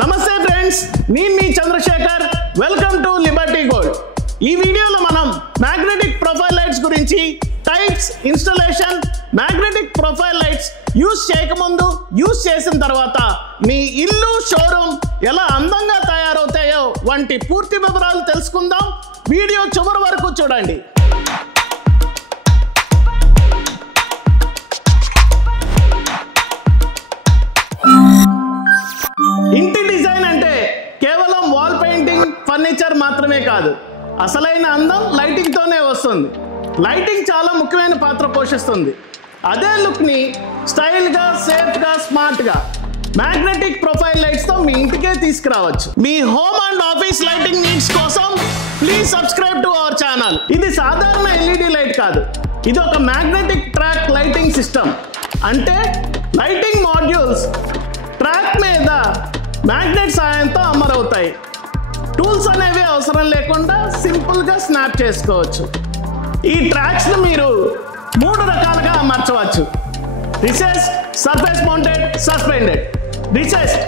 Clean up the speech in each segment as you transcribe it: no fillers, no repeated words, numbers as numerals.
నమస్తే ఫ్రెండ్స్, నేను మీ Chandrashekar. Welcome to Liberty Gold. ఈ వీడియోలో మనం మ్యాగ్నెటిక్ ప్రొఫైల్ లైట్స్ గురించి, types, installation, magnetic profile lights use చేయకముందు, యూజ్ చేసిన తర్వాత మీ ఇల్లు, షోరూమ్ ఎలా అందంగా తయారవుతాయో వంటి పూర్తి వివరాలు తెలుసుకుందాం. వీడియో చివరి వరకు చూడండి. ఇంటి డిజైన్ అంటే కేవలం వాల్ పెయింటింగ్, ఫర్నిచర్ మాత్రమే కాదు. అసలైన అందం లైటింగ్ తోనే వస్తుంది. లైటింగ్ చాలా ముఖ్యమైన పాత్ర పోషిస్తుంది. అదే లుక్ ని స్టైల్ గా, సేఫ్ గా, స్మార్ట్ గా మ్యాగ్నెటిక్ ప్రొఫైల్ లైట్స్ తో మీ ఇంటికే తీసుకురావచ్చు. మీ home and office lighting needs కోసం please subscribe to our channel. ఇది సాధారణ ఎల్ఈడి లైట్ కాదు, ఇది ఒక మ్యాగ్నెటిక్ ట్రాక్ లైటింగ్ సిస్టమ్. అంటే లైటింగ్ మాడ్యూల్స్ ట్రాక్ మీద మ్యాగ్నెట్ సాయంతో అమరవుతాయి. టూల్స్ అనేవి అవసరం లేకుండా సింపుల్ గా స్నాప్ చేసుకోవచ్చు. ఈ ట్రాక్స్ ను మీరు 3 రకాలుగా అమర్చవచ్చు: recessed, surface mounted, suspended. Recessed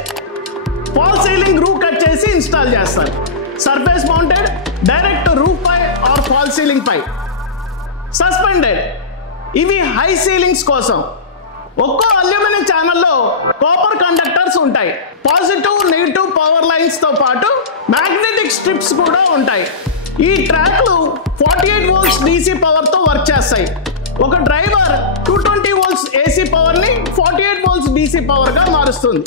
false ceiling roof cut చేసి ఇన్స్టాల్ చేస్తారు. సర్ఫేస్ మౌంటెడ్ డైరెక్ట్ రూఫ్ పై ఆర్ ఫాల్ సీలింగ్ పై. సస్పెండెడ్ ఇవి హై సీలింగ్స్ కోసం. ఒక్కో అల్యూమినియం ఛానల్లో కాపర్ కండక్టర్స్ ఉంటాయి. పాజిటివ్, నెగిటివ్ పవర్ లైన్స్ తో పాటు మ్యాగ్నెటిక్ స్ట్రిప్స్ కూడా ఉంటాయి. ఈ ట్రాక్లు 48 వోల్ట్స్ DC పవర్ తో వర్క్ చేస్తాయి. ఒక డ్రైవర్ 220 వోల్ట్స్ AC పవర్ ని 48 వోల్ట్స్ DC పవర్ గా మారుస్తుంది.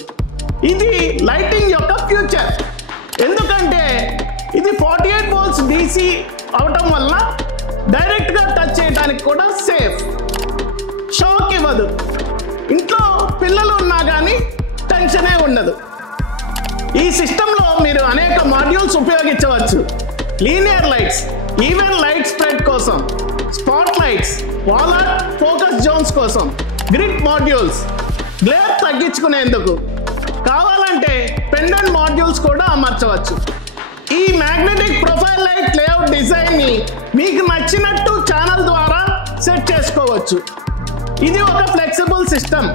ఇది లైటింగ్ యొక్క ఫ్యూచర్. ఎందుకంటే ఇది 48 వోల్ట్స్ DC అవటం వల్ల డైరెక్ట్ గా టచ్ చేయడానికి కూడా సేఫ్. షాక్ ఇవ్వదు. ఇంట్లో పిల్లలు ఉన్నా కానీ టెన్షనే ఉండదు. ఈ సిస్టంలో మీరు అనేక మాడ్యూల్స్ ఉపయోగించవచ్చు. Linear lights, even light spread కోసం, spot lights, wall art focus zones కోసం, గ్రిడ్ మాడ్యూల్స్ గ్లేర్ తగ్గించుకునేందుకు. కావాలంటే పెండెంట్ మాడ్యూల్స్ కూడా అమర్చవచ్చు. ఈ magnetic profile light layout design ని మీకు నచ్చినట్టు ఛానల్ ద్వారా సెట్ చేసుకోవచ్చు. ఇది ఒక flexible system.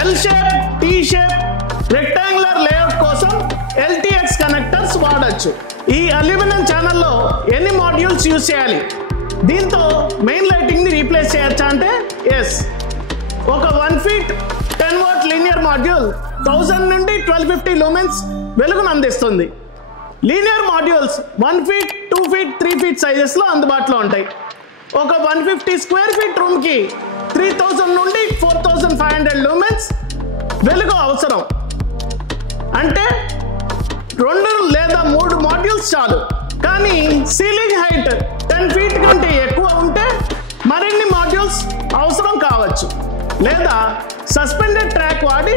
L shape, T shape, rectangular layout కోసం LTX కనెక్టర్స్ వాడచ్చు. ఈ అల్యూమినియం ఛానల్లో ఎన్ని మాడ్యూల్స్ యూజ్ చేయాలి? దీంతో మెయిన్ లైటింగ్ ని రీప్లేస్ చేయొచ్చా అంటే ఎస్. ఒక 1 feet 10 watt లీనియర్ మాడ్యూల్ 1000 నుండి 1250 లూమెన్స్ వెలుగును అందిస్తుంది. Linear modules 1 feet, 2 feet, 3 feet sizes లో అందుబాటులో ఉంటాయి. ఒక 150 స్క్వేర్ ఫీట్ రూమ్ కి 3000 నుండి 4500 లూమెన్స్ వెలుగు అవసరం. అంటే 2 లేదా 3 మాడ్యూల్స్ చాలు. కానీ సీలింగ్ హైట్ 10 feet కంటే ఎక్కువ ఉంటే మరిన్ని మాడ్యూల్స్ అవసరం కావచ్చు. లేదా సస్పెండెడ్ ట్రాక్ వాడి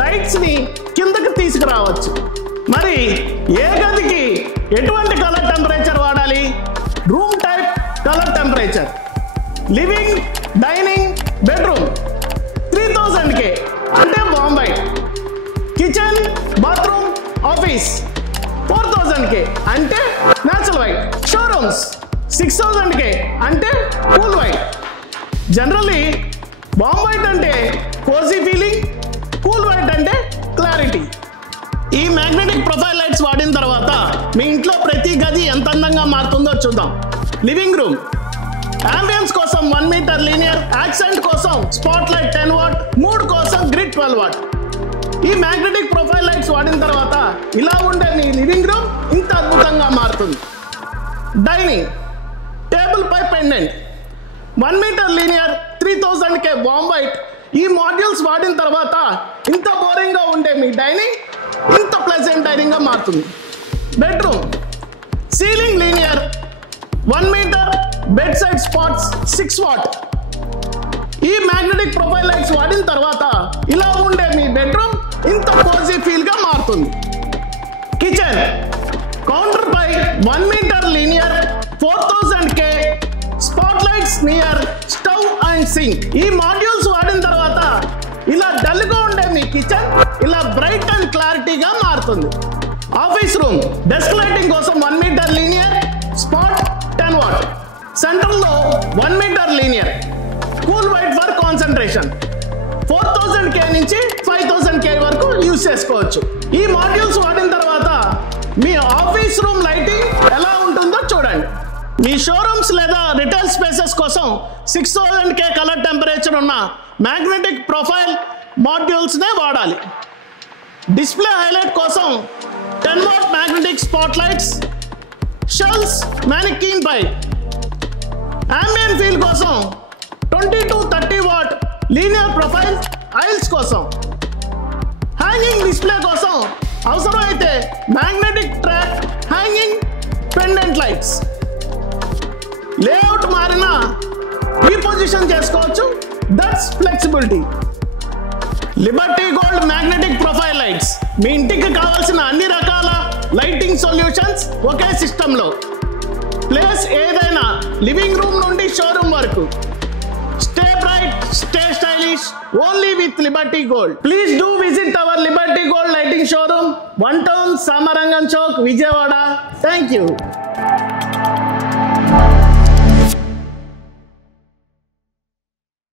లైట్స్ ని కిందకి తీసుకురావచ్చు. మరి ఏ గదికి ఎటువంటి కలర్ టెంపరేచర్ వాడాలి? Room type, colour temperature. Living, dining, bedroom 3000K అంటే వామ్ white. Kitchen, bathroom, office 4000K అంటే న్యాచురల్ వైట్. షోరూమ్స్ 6000K అంటే కూల్ వైట్. జనరల్లీ వామ్ వైట్ అంటే కోజీ ఫీలింగ్, కూల్ వైట్ అంటే క్లారిటీ. ఈ మ్యాగ్నెటిక్ ప్రొఫైల్ లైట్స్ వాడిన తర్వాత మీ ఇంట్లో ప్రతి గది ఎంత అందంగా మారుతుందో చూద్దాం. లివింగ్ రూమ్ అంబియన్స్ కోసం 1 మీటర్ లీనియర్, యాక్సెంట్ కోసం స్పాట్ లైట్ 10 watt, మూడ్ కోసం గ్రిడ్ 12 watt. ఈ మ్యాగ్నెటిక్ ప్రొఫైల్ లైట్స్ వాడిన తర్వాత ఇలా ఉండే మీ లివింగ్ రూమ్ ఇంత అద్భుతంగా మారుతుంది. డైనింగ్ టేబుల్ పై pendant 1 metre linear, 3000K warm white. ఈ మాడ్యూల్స్ వాడిన తర్వాత ఇంత బోరింగ్ గా ఉండే మీ డైనింగ్ ఇంత ప్లెజెంట్ డైనింగ్ గా మారుతుంది. Bedroom ceiling linear, 1 metre, bed side spots 6 watt. ఈ మ్యాగ్నెటిక్ ప్రొఫైల్ లైట్స్ వాడిన తర్వాత ఇలా ఉండే మీ బెడ్రూమ్ ఇంత కోజీ ఫీల్ గా మారుతుంది. కిచెన్ కౌంటర్ పై 1 metre linear, 4000K spot lights near stove and sink. ఈ మాడ్యూల్స్ వాడిన తర్వాత ఇలా డల్ గా ఉండే మీ కిచెన్ ఇలా బ్రైట్ అండ్ క్లారిటీగా మారుతుంది. ఆఫీస్ రూమ్ డెస్క్ లైటింగ్ కోసం 1 metre linear, spot 10 watt. Centre లో 1 metre linear, cool white for concentration 4000K నుంచి 5 5000K వరకు యూజ్ చేసుకోవచ్చు. ఈ మాడ్యూల్స్ వాడిన తర్వాత మీ ఆఫీస్ రూమ్ లైటింగ్ ఎలా ఉంటుందో చూడండి. మీ షోరూమ్స్ లేదా రిటైల్ స్పేసెస్ కోసం 6000K కలర్ టెంపరేచర్ ఉన్న మ్యాగ్నెటిక్ ప్రొఫైల్ మాడ్యూల్స్నే వాడాలి. డిస్ప్లే హైలైట్ కోసం 10 watt magnetic spot lights, shelves mannequin పై, ambient ఫీల్ కోసం 20 to 30 watt linear profile aisles కోసం, హ్యాంగింగ్ డిస్ప్లే కోసం అవసరమైతే magnetic track hanging pendant lights. Layout మారినా రీపొజిషన్ చేసుకోవచ్చు. That's flexibility. Liberty Gold magnetic profile lights మీ ఇంటికి కావాల్సిన అన్ని రకాల లైటింగ్ సొల్యూషన్స్ ఒకే సిస్టంలో. ప్లేస్ ఏదైనా, లివింగ్ రూమ్ నుండి షోరూమ్ వరకు. Stay bright, stay stylish, only with Liberty gold. Please do visit our Liberty gold lighting showroom, 1 Town, Samarangan Chowk, Vijayawada. Thank you.